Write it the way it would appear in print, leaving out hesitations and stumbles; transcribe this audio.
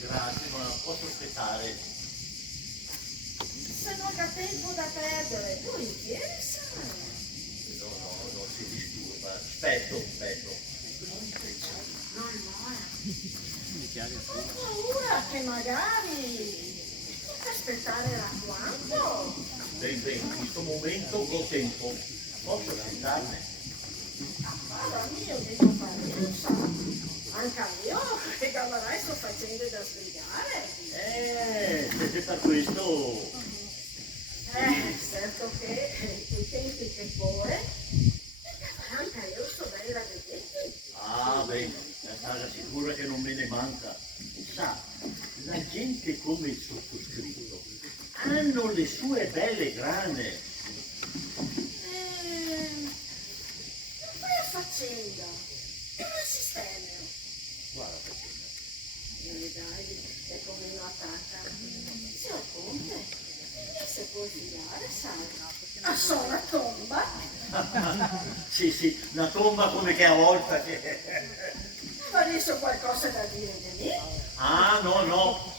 grazie, ma posso aspettare. Se non ha tempo da perdere, volentieri sai. No, si disturba. Aspetto. Ho paura che magari aspettare da quanto? Bene, in questo momento ho tempo. Posso aspettarne? Allora io dico pazienza. Anche a io regalerai sto faccende da sbrigare. Se per questo... Certo che i tempi che corre, anche io sto bella vedete. Ah, beh, sarà sicura che non me ne manca. Sa, la gente come il sottoscritto hanno le sue belle grane. Poi a faccenda, come sistema? Guarda faccenda. Dai, è come una attacca. Se ho ponte, e se può girare, sai. A sola tomba. Sì, una tomba come che a volta che... Ma adesso qualcosa da dire di me? Ah, no.